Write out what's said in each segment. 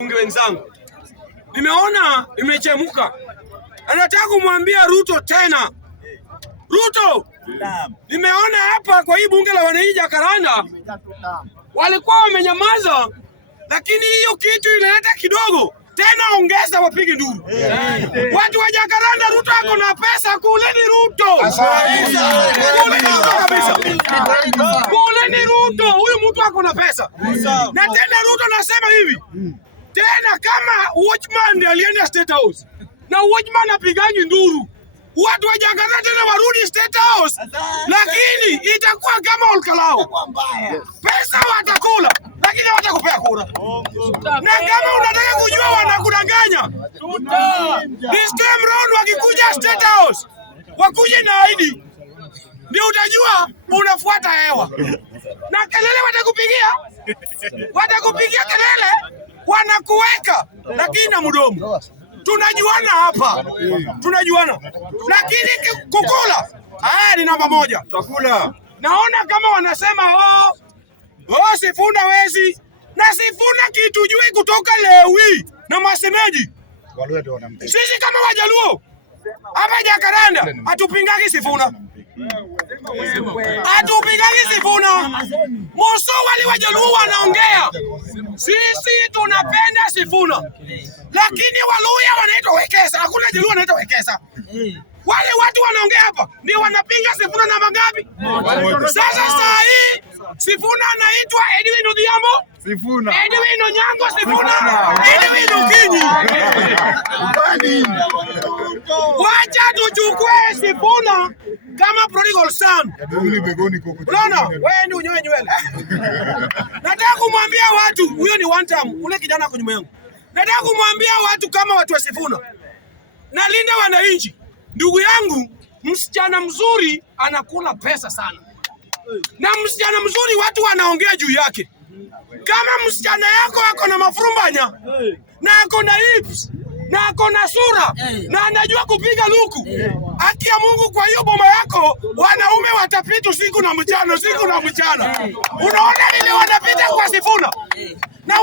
Bunge wenzangu, nimeona imechemuka. Anataka kumwambia Ruto tena. Ruto, nimeona hapa kwa hii bunge la wananchi Jacaranda walikuwa wamenyamaza, lakini hiyo kitu inaleta kidogo tena, ongeza wapige nduru. Watu wa Jacaranda, Ruto ako na pesa, kuleni Ruto. Kuleni Ruto kabisa. Kuleni Ruto, huyu mtu ako na pesa. Na tena Ruto nasema hivi, tena kama watchman ndiye alienda State House na watchman apiganyi nduru, watu wa Jacaranda tena warudi State House, lakini itakuwa kama Olkalao. Pesa watakula, lakini watakupea kura. Na kama unataka kujua wanakudanganya, this time round wakikuja State House, wakuje na ID, ndio utajua unafuata hewa. Na kelele watakupigia kelele, wanakuweka, lakini na mdomo. Tunajuana hapa, tunajuana, lakini kukula ni namba moja. Takula. Naona kama wanasema Sifuna wezi, na Sifuna kitu jui kutoka Lewi na masemeji. Sisi kama Wajaluo hapa Jacaranda hatupingagi Sifuna, hatupingagi Sifuna. Moso wali Wajaluo wanaongea, sisi tunapenda Sifuna, lakini Waluya wanaitwa Wekesa, hakuna Jaluo wanaitwa Wekesa. Wale watu wanaongea hapa ndio wanapinga Sifuna na mangapi? Sasa saa hii Sifuna anaitwa Edwin Odhiambo, Sifuna Edwin Onyango, Sifuna Edwin Okinyi. Wacha tuchukue Sifuna kama prodigal son. Unaona, wewe ndio unyoe nywele. Nataka kumwambia watu, huyo ni one time, ule kijana kwa nyuma yangu. Nataka kumwambia watu kama watu wa Sifuna, nalinda wananchi. Ndugu yangu, msichana mzuri anakula pesa sana, na msichana mzuri watu wanaongea juu yake. Kama msichana yako ako na mafurumbanya na ako na hips na ako na sura na anajua kupiga luku, haki ya Mungu, kwa hiyo boma yako wanaume watapita usiku na mchana, usiku na mchana. Unaona vile wanapita kwa Sifuna, na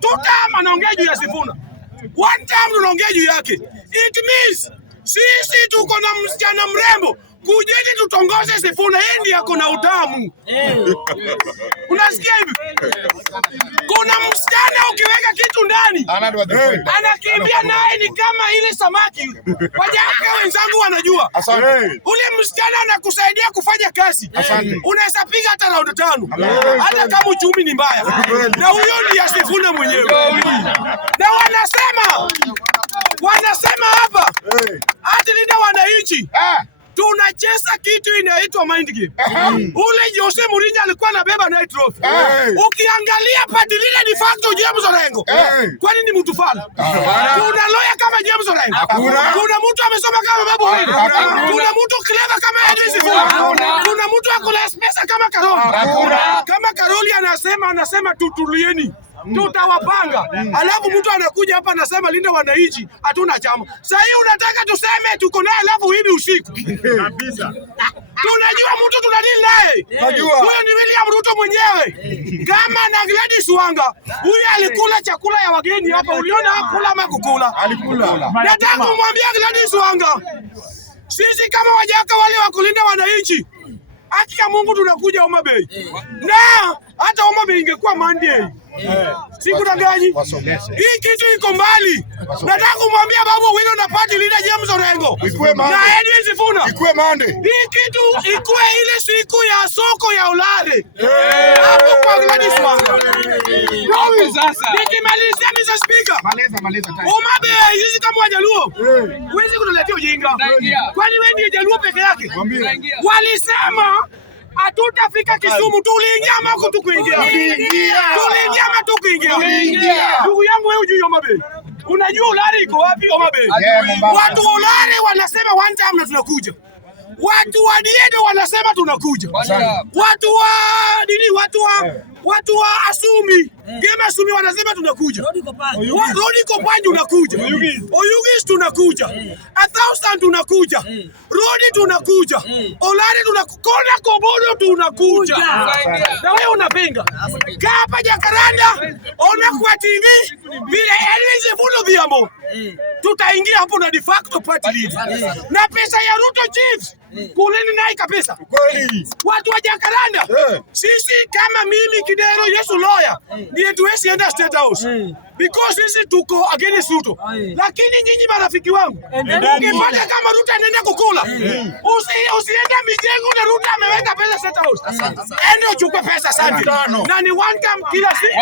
tutama naongea juu ya Sifuna, one time tunaongea juu yake. It means sisi tuko na msichana mrembo, kujeni tutongoze Sifuna, yeye ndiye ako na utamu. Unasikia hivi? Kuna msichana ukiweka kitu ndani anakimbia naye ni kama ile samaki. Wajaka wenzangu wanajua. Ule msichana anakusaidia kufanya kazi. Unaweza piga hata round 5 hata kama uchumi ni mbaya. Na huyo ni ya Sifuna mwenyewe. Na wanasema hapa ati linda wananchi, tunacheza kitu inaitwa mind game. Ule Jose Mourinho alikuwa anabeba night trophy. Ukiangalia Padilina ni facto James Orengo. Kwani ni mtu fala? Kuna lawyer kama James Orengo? Kuna mtu amesoma kama Babu Wine? Kuna mtu clever kama Edwin Sifuna? Kuna mtu akula pesa kama Karoli? Kama Karoli anasema tutulieni, tutawapanga. Alafu mtu anakuja hapa anasema linda wananchi, hatuna chama. Sasa hii unataka tuseme tuko naye alafu hivi usiku. Kabisa. Tunajua mtu tunadili naye. Huyo ni William Ruto mwenyewe. Kama na Gladys Wanga, huyo alikula chakula ya wageni hapa. Uliona hakula ama kukula? Alikula. Nataka kumwambia Gladys Wanga, sisi kama Wajaka wale wa kulinda wananchi, haki ya Mungu tunakuja Homa Bay. Na hata Homa Bay ingekuwa Monday. Sikudanganyi. Hii kitu iko mbali. Nataka kumwambia Babu Wino na party leader James Orengo na Edwin Sifuna, hii kitu ikuwe ile siku ya soko ya Ulale hapo kwa Gladys Wanga. Nikimalizia Mr. Speaker, Homa Bay hizi kama Wajaluo huwezi kutuletea ujinga. Kwani wewe ndiye Jaluo peke yake? Walisema hatutafika Kisumu, tuliingia ama kutukuingia? Tuliingia ama tukuingia? Ndugu yangu wewe hujui Homa Bay. Unajua Ulari iko wapi Homa Bay? Watu wa Ulari wanasema one time na tunakuja. Watu wa Diedo wanasema tunakuja. Watu wa watu wa Asumi, game Asumi wanasema tunakuja. Rodi Kopandi unakuja. Oyugis tunakuja. 1000 tunakuja. Rodi tunakuja. Olare tunakuja. Kobodo tunakuja. Na wewe unapinga. Hapa Jacaranda, ona kwa TV vile Elvis Fulo Biambo. Tutaingia hapo na de facto party leader. Na pesa ya Ruto Chiefs kuleni naye kabisa. Watu wa Jacaranda, sisi kama mimi Kidero Yesu lawyer, ndiye tuwezi enda State House. Because sisi tuko against Ruto. Lakini nyinyi marafiki wangu, ukipata kama Ruto anaenda kukula, usiende mijengo na Ruto ameweka pesa State House. Ende uchukue pesa sana. Na ni one time kila siku.